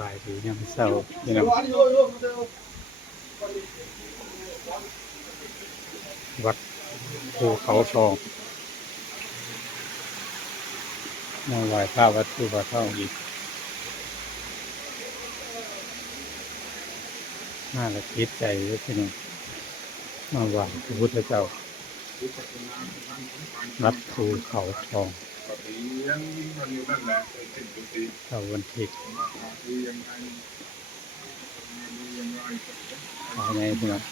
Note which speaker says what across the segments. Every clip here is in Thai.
Speaker 1: บายดียามเช้าพี่น้องวัดภูเขาทองมาไหว้พระวัดภูเขาทองอีกน่าละคิดใจเลยพี่น้องมาไหว้พระพุทธเจ้าวัดภูเขาทอง
Speaker 2: ยังมันอยู่นั่นแหละเป็นปกติ
Speaker 1: เช้าวันที่
Speaker 2: ดียังไงมียังไง
Speaker 1: ปลาไงพี่น้อง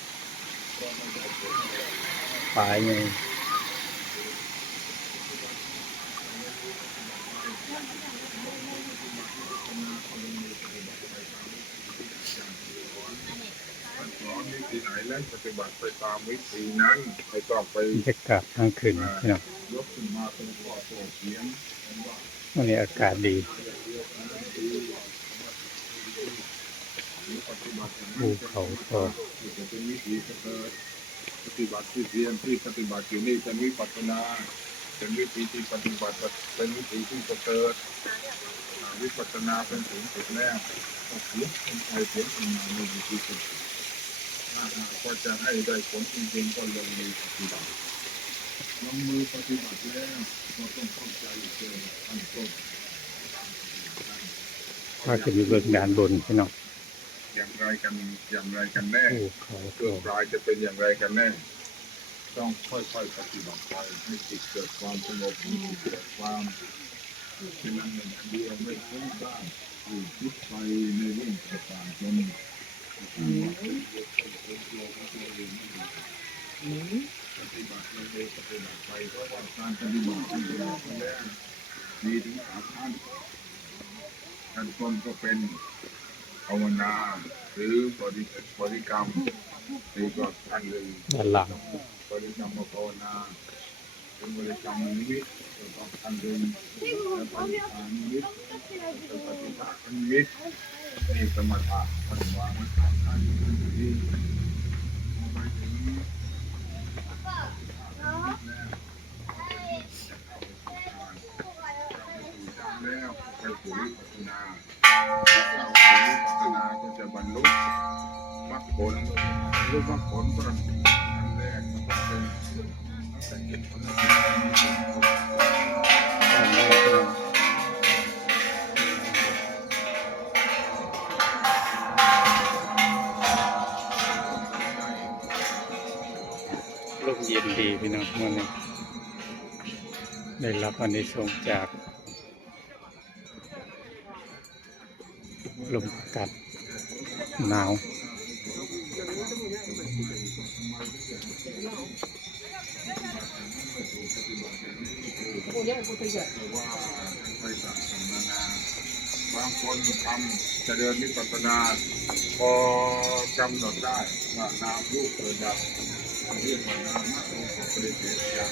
Speaker 1: ปลายไง
Speaker 2: สอนวิธีไหนแล้วปฏิบัติไปตามวิธีนั้นไม่ต้องไป
Speaker 1: บรรยากาศทางคืนพี่น้อง
Speaker 2: วั
Speaker 1: นนี้อากาศดีภูเขาทอง
Speaker 2: จะเป็ปฏิบัติที่เพียรที่ปฏิบัติอยู่นี่เป็นวิปัสสนาเป็นวิธีที่ปฏิบัติเป็นวิธีที่จะเกิดวิปัสสนาเป็นสูงสุดแล้วก็เสียเป็นไปเสียเป็นมาในวิธีสุดกว่าจะให้ได้ผลจริงๆก็ลงมือปฏิบัติ ลงมือปฏิบัติแล้วก็ต้องเข้าใจเจอขั้นต้น
Speaker 1: ถ้าขึ้นไปเบิกด่านบนพี่น้อง
Speaker 2: อย่างไรกันอย่างไรกันแน่
Speaker 1: ภูเขาท
Speaker 2: เรื่อ
Speaker 1: องง
Speaker 2: รายจะเป็นอย่างไรกันแน่ ต้องค่อยๆปฏิบัติไปให้จิตเกิดความสงบให้จิตเกิดความเป็นอันหนึ่งอันเดียวไม่ฟุ้งซ่านอยู่คิดไปในเรื่องต่างๆจนป ฏิบัติเลยปฏิบัติไปเพราะว่าการปฏิบัติที่เราแล้วมีถึงสามขั้นขั้นต้นก็เป็นภาวนาหรือบริบริกรรมนี่ก็อันหนึ่ง
Speaker 1: ด้านหลัง
Speaker 2: บริกรรมภาวนาเป็นบริกรรมนิมิตแล้วก็อันหนึ่งแล้วปฏิภาณนิมิตปฏิภาณนิมิตนี่สมถะมันวางไว้สามขั้นที่พอไปถึงแล้วไปสู่วิปัสสนาเข้าสู่วิปัสสนาก็จะบรรลุ มรรคผลบรรลุมรรคผลก็ขั้นแรกมันก็เป็นสังเกตผลและจิต
Speaker 1: ด้านหน้าพี่น้องลมเย็นดีพี่น้องวันนี้ได้รับอันนี้ส่งจากลมกัดหนาว
Speaker 2: ว่าไปต่างๆนานา บางคนทำจะเดินวิปัสสนาพอกำหนดได้ว่านามรูปเกิดดับเรียกว่านามรูปปริเสธอย่าง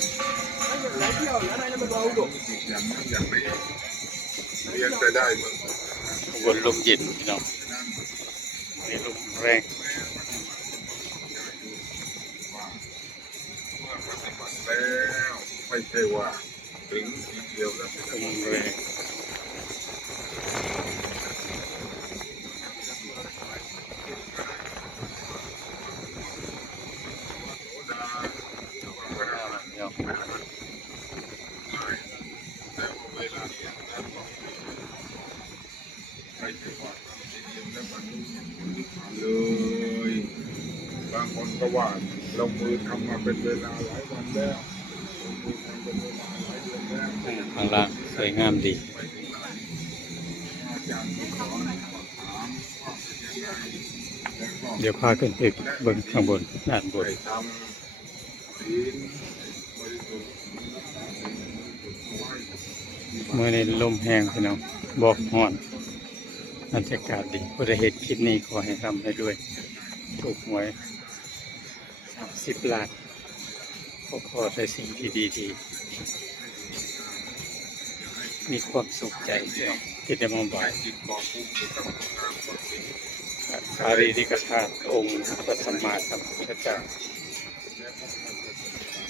Speaker 2: จิตอย่างนั้นอย่างนี้เรียนจะได้เมื่อ
Speaker 1: วนลมเย็นพี่น้อง
Speaker 2: นั้น
Speaker 1: นี่ลมแรง
Speaker 2: แล้วไม่ใช่ว่าถึงทีเดียวแล้ว
Speaker 1: ลมแรงพี่น้อง
Speaker 2: ไม่ใช่ว่าทำทีเดียวแล้วมันเลยบางคนก็ว่า ลงมือทำมาเป็นเวลาหลายวันแล้วลงมือทำเป็นเวลาหลายเดือนแล้ว
Speaker 1: ข้างล่างสวยงามดี
Speaker 2: อาจารย์สอนถามว่าเป็นยังไงแล้วก็
Speaker 1: เดี๋ยวพาขึ้นไปบิ่งข้างบนด้านบ
Speaker 2: ไป
Speaker 1: น
Speaker 2: ทำศีลบริสุทธิ์รักษาศีลบริสุทธิ์เอาไว้
Speaker 1: เมื่อในลมแห้งพี่น้องบอกห่อนบรรยากาศดีผู้ใดเห็นคลิปนี้ขอให้ทำให้ด้วย ถูกหวย สิบล้านขอขอแต่สิ่งที่ดีๆ มีความสุขใจที่ได้มาบ่าย
Speaker 2: จิตบองานก็เป็น
Speaker 1: สารีริกธาตุองค์พระสัมมาสัมพุทธเจ้า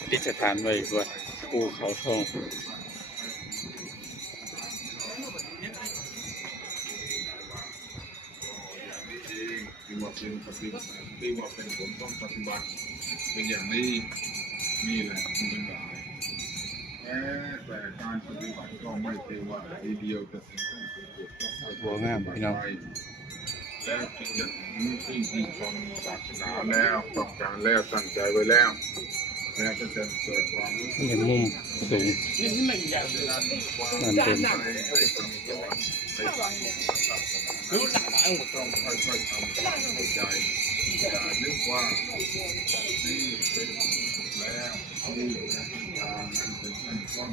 Speaker 1: ที่จะทานไว้บนภูเขาทอง
Speaker 2: เป็นปฏิบัติที่ว่าเป็นผลต้องปฏิบัติ เป็นอย่างนี้นี่แหละมันเป็นหลายแม้แต่การปฏิบัติก็ไม่ใช่ว่าทีเดียวจะถึงต้องเป็นจุดต้อง
Speaker 1: บัวงามพี่น้อง
Speaker 2: แล้วจึงจะถึงที่ที่ชนศาสนาแล้วต้องการแล้วตั้งใจไว้แล้วแล้วก็จะเกิดความรู้สึก
Speaker 1: ในมุมสูงนั่นเป็น
Speaker 2: รู้หลักฐานต้องค่อยๆทำความเข้าใจ อย่านึกว่านี่เป็นแล้วนี่เป็นทางนั้นเป็นขั้นต้น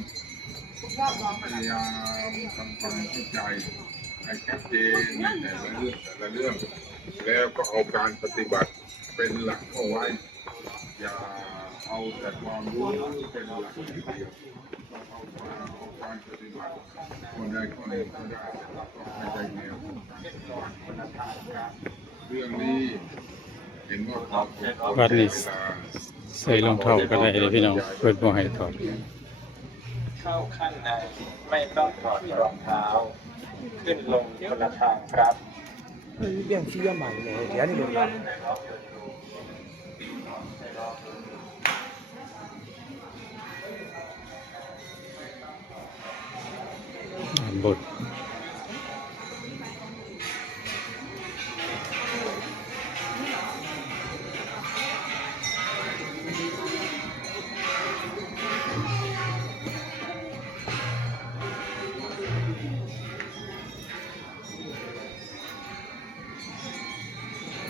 Speaker 2: พยายามทำความเข้าใจให้ชัดเจนในแต่ละเรื่องแต่ละเรื่อง แล้วก็เอาการปฏิบัติเป็นหลักเอาไว้ อย่าเอาแต่ความรู้เป็นหลักอย่างเดียวเอาความเอาการปฏิบัติคนใดคนหนึ่งก็ได้แต่เราต้องให้ได้แนวเรื่องนี้
Speaker 1: บัดนี้ใส่รองเท้าก็ได้เลยพี่น้องเปิดบ่ให้ถอด
Speaker 3: เข้าข้างในไม่ต้องถอดรองเท้า ขึ้นลงคนละทางครับ
Speaker 4: เบี่ยงชี้ยาให
Speaker 1: ม่เลยเดี๋ยวนี้ลงมา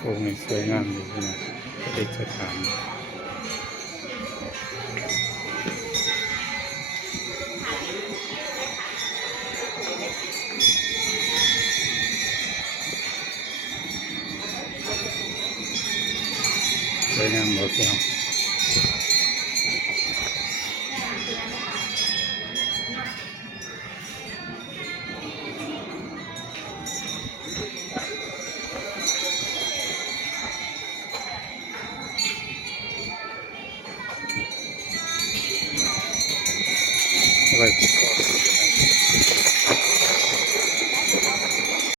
Speaker 1: โอ้มีสวยงามอยู่นะเด็กสถานสวยงามหมดแล้ว ভাই